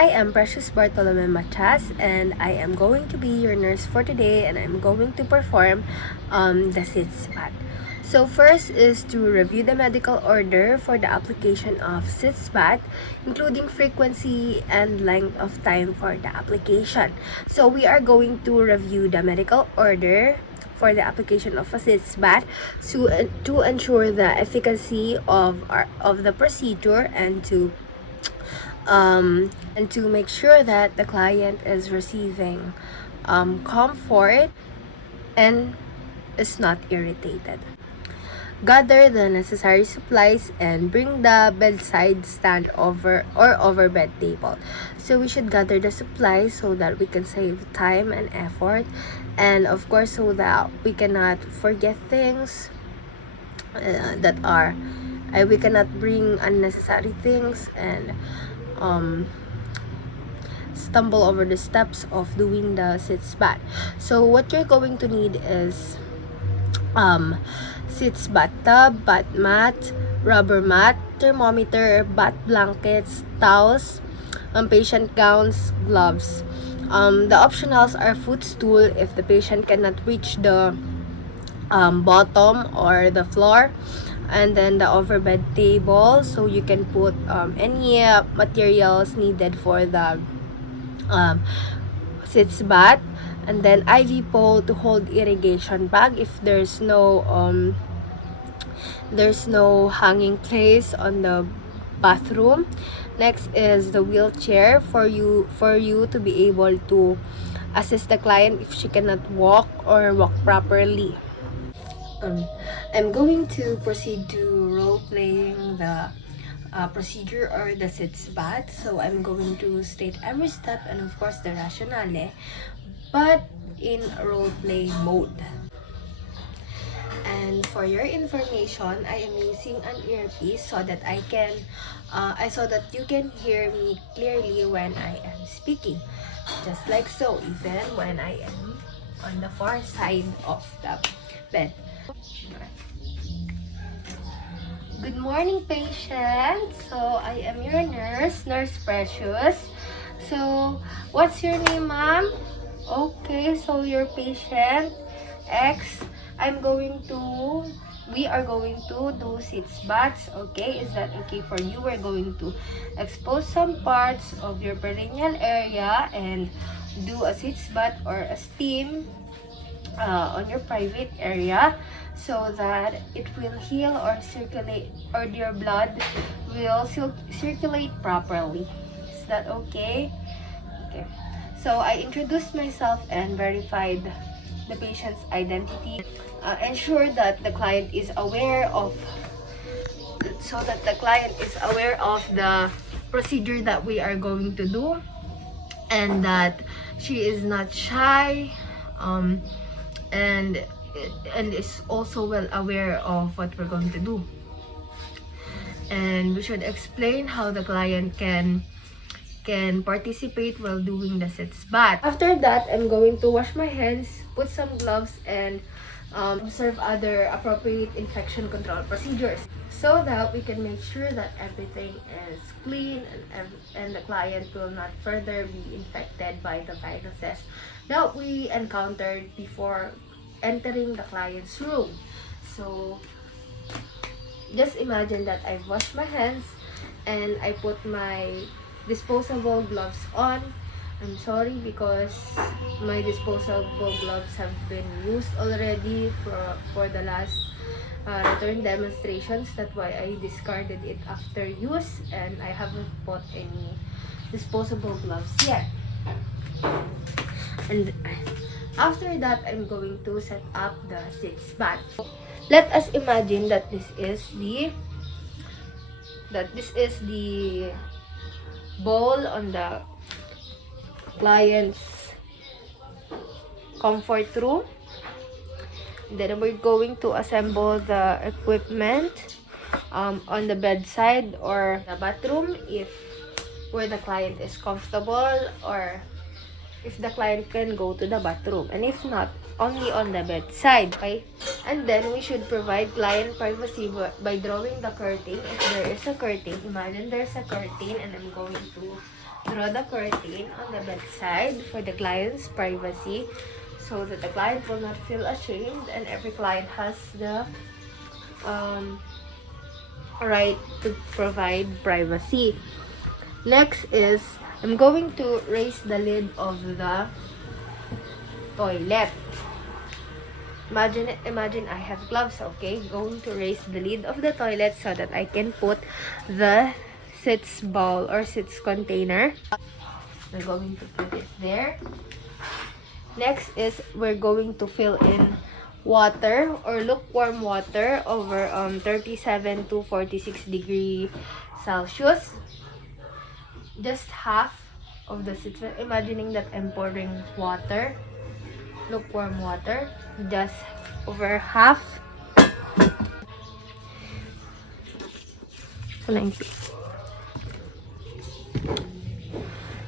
I am Precious Bartolome Machas, and I am going to be your nurse for today, and I'm going to perform the Sitz Bath. So first is to review the medical order for the application of Sitz Bath, including frequency and length of time for the application. So we are going to review the medical order for the application of a Sitz Bath to ensure the efficacy of the procedure and to make sure that the client is receiving comfort and is not irritated. Gather the necessary supplies and bring the bedside stand over bed table. So we should gather the supplies so that we can save time and effort, and of course so that we cannot forget things we cannot bring unnecessary things and stumble over the steps of doing the Sitz Bath. So what you're going to need is Sitz Bath tub, bath mat, rubber mat, thermometer, bath blankets, towels, patient gowns, gloves. The optionals are footstool if the patient cannot reach the bottom or the floor, and then the overbed table, so you can put any materials needed for the Sitz Bath, and then IV pole to hold irrigation bag if there's no hanging place on the bathroom. Next is the wheelchair for you to be able to assist the client if she cannot walk or walk properly. I'm going to proceed to role playing the procedure or the Sitz Bath. So I'm going to state every step and of course the rationale, but in role play mode. And for your information, I am using an earpiece so that so that you can hear me clearly when I am speaking, just like so, even when I am on the far side of the bed. Good morning, patient. So I am your nurse, Nurse Precious. So what's your name, ma'am? Okay, so your patient X. We are going to do Sitz Baths. Okay, is that okay for you? We're going to expose some parts of your perineal area and do a Sitz Bath or a steam on your private area, so that it will heal or circulate, or your blood will circulate properly. Is that okay? Okay. So I introduced myself and verified the patient's identity. Ensure that the client is aware of the procedure that we are going to do, and that she is not shy, and is also well aware of what we're going to do. And we should explain how the client can participate while doing the Sitz Bath. After that, I'm going to wash my hands, put some gloves, and observe other appropriate infection control procedures, so that we can make sure that everything is clean and the client will not further be infected by the viruses that we encountered before entering the client's room. So just imagine that I've washed my hands and I put my disposable gloves on. I'm sorry because my disposable gloves have been used already for the last return demonstrations. That's why I discarded it after use, and I haven't bought any disposable gloves yet. And after that, I'm going to set up the Sitz Bath. Let us imagine that this is the bowl on the client's comfort room. Then we're going to assemble the equipment on the bedside or the bathroom, where the client is comfortable, or if the client can go to the bathroom, and if not, only on the bedside. Okay, and then we should provide client privacy by drawing the curtain. If there is a curtain, imagine there's a curtain, and I'm going to draw the curtain on the bedside for the client's privacy, so that the client will not feel ashamed, and every client has the right to provide privacy. Next is, I'm going to raise the lid of the toilet. Imagine I have gloves, okay? Going to raise the lid of the toilet so that I can put the Sitz bowl or Sitz container. We're going to put it there. Next is, we're going to fill in water or lukewarm water over 37 to 46 degree Celsius. Just half of the Sitz. Imagining that I'm pouring water, lukewarm water, just over half.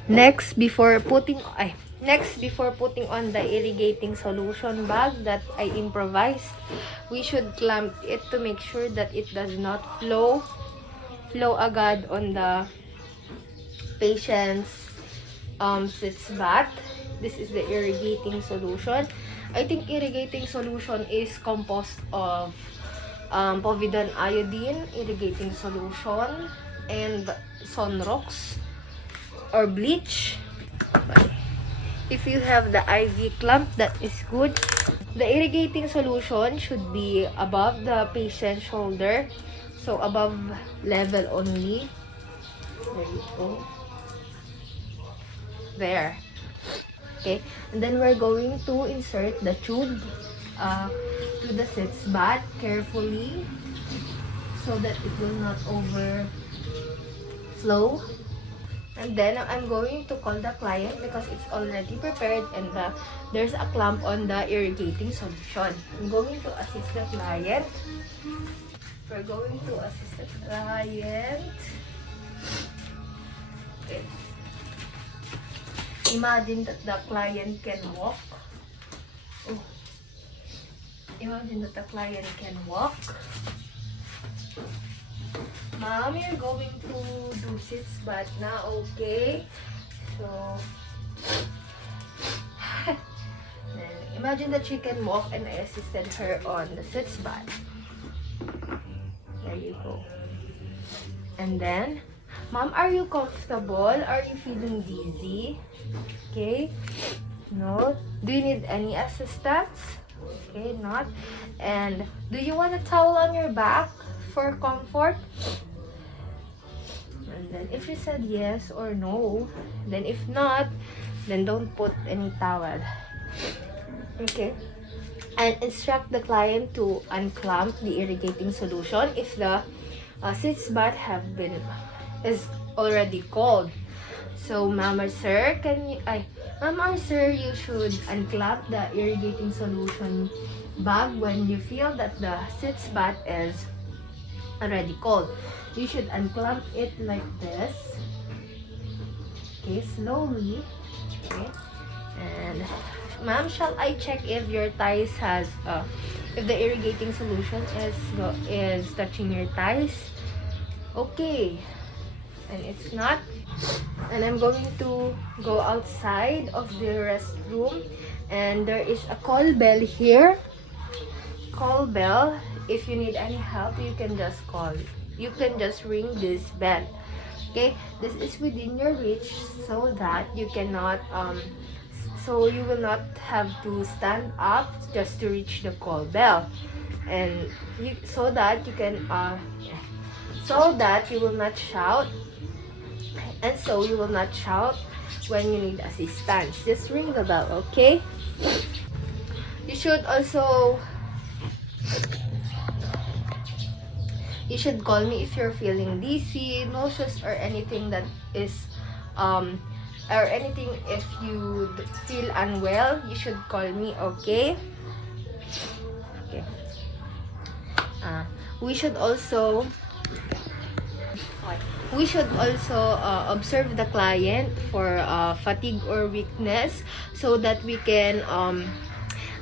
Next, before putting on the irrigating solution bag that I improvised, we should clamp it to make sure that it does not flow agad on the patient's Sitz Bath. This is the irrigating solution. I think irrigating solution is composed of povidone iodine, irrigating solution, and Sunrox or bleach. If you have the IV clamp, that is good. The irrigating solution should be above the patient's shoulder, so above level only. There you go. There. Okay, and then we're going to insert the tube to the Sitz Bath carefully so that it will not overflow. And then I'm going to call the client because it's already prepared, and there's a clamp on the irrigating solution. I'm going to assist the client. We're going to assist the client. Okay. Imagine that the client can walk. Oh. Imagine that the client can walk. Mom, you're going to do Sitz Bath na, okay? So, then imagine that she can walk, and I assisted her on the Sitz Bath. There you go. And then, Mom, are you comfortable? Are you feeling dizzy? Okay. No. Do you need any assistance? Okay, not. And do you want a towel on your back for comfort? And then if you said yes or no, then if not, then don't put any towel. Okay. And instruct the client to unclamp the irrigating solution if the Sitz Bath is already cold. So, Ma'am or Sir, you should unclamp the irrigating solution bag when you feel that the Sitz Bath is already cold. You should unclamp it like this. Okay, slowly. Okay. And, Ma'am, shall I check if your thighs if the irrigating solution is touching your thighs? Okay. And it's not. And I'm going to go outside of the restroom, and there is a call bell here. Call bell. If you need any help, you can just call. You can just ring this bell. Okay, this is within your reach, so that you cannot so you will not have to stand up just to reach the call bell, and so that you will not shout. And so you will not shout when you need assistance. Just ring the bell, okay? You should call me if you're feeling dizzy, nauseous, or anything that is or anything. If you feel unwell, you should call me, okay? Okay. We should also observe the client for fatigue or weakness, so that we can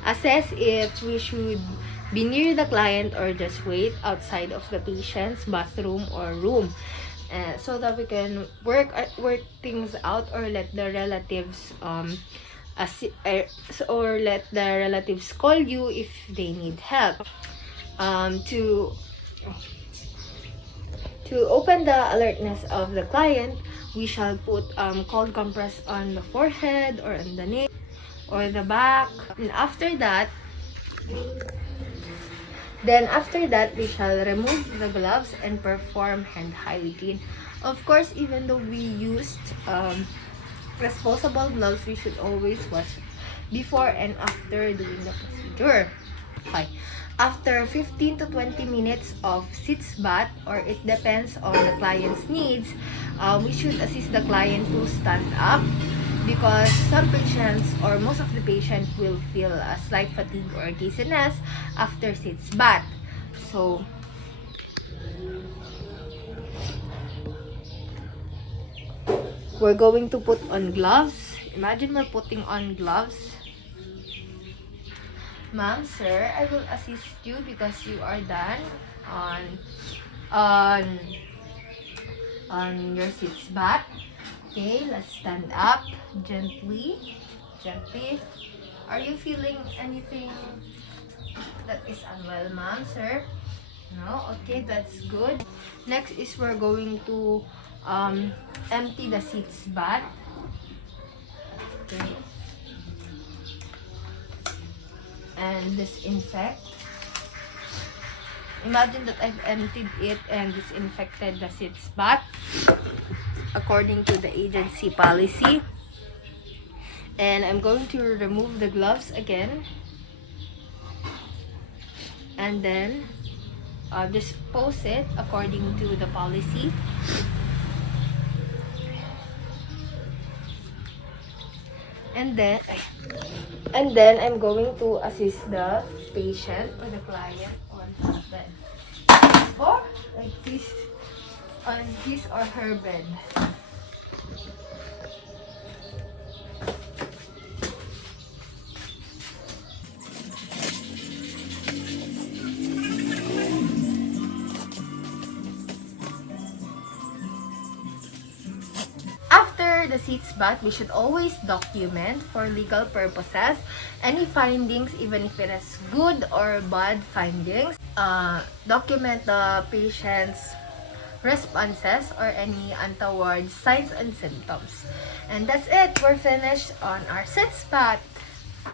assess if we should be near the client or just wait outside of the patient's bathroom or room. so that we can work things out, or let the relatives or let the relatives call you if they need help. To open the alertness of the client, we shall put cold compress on the forehead or on the neck or the back. And after that, we shall remove the gloves and perform hand hygiene. Of course, even though we used disposable gloves, we should always wash before and after doing the procedure. Okay. After 15 to 20 minutes of Sitz Bath, or it depends on the client's needs, we should assist the client to stand up, because some patients, or most of the patients, will feel a slight fatigue or dizziness after Sitz Bath. So, we're going to put on gloves. Imagine we're putting on gloves. Ma'am, sir, I will assist you because you are done on your Sitz Bath. Okay, let's stand up gently. Are you feeling anything that is unwell, ma'am, sir? No? Okay, that's good. Next is we're going to empty the Sitz Bath. Okay. And disinfect. Imagine that I've emptied it and disinfected the Sitz Bath according to the agency policy. And I'm going to remove the gloves again, and then dispose it according to the policy. And then I'm going to assist the patient or the client on his bed, or like this, on his or her bed. After the Sitz Bath, we should always document for legal purposes any findings, even if it is good or bad findings. Document the patient's responses or any untoward signs and symptoms. And that's it. We're finished on our Sitz Bath.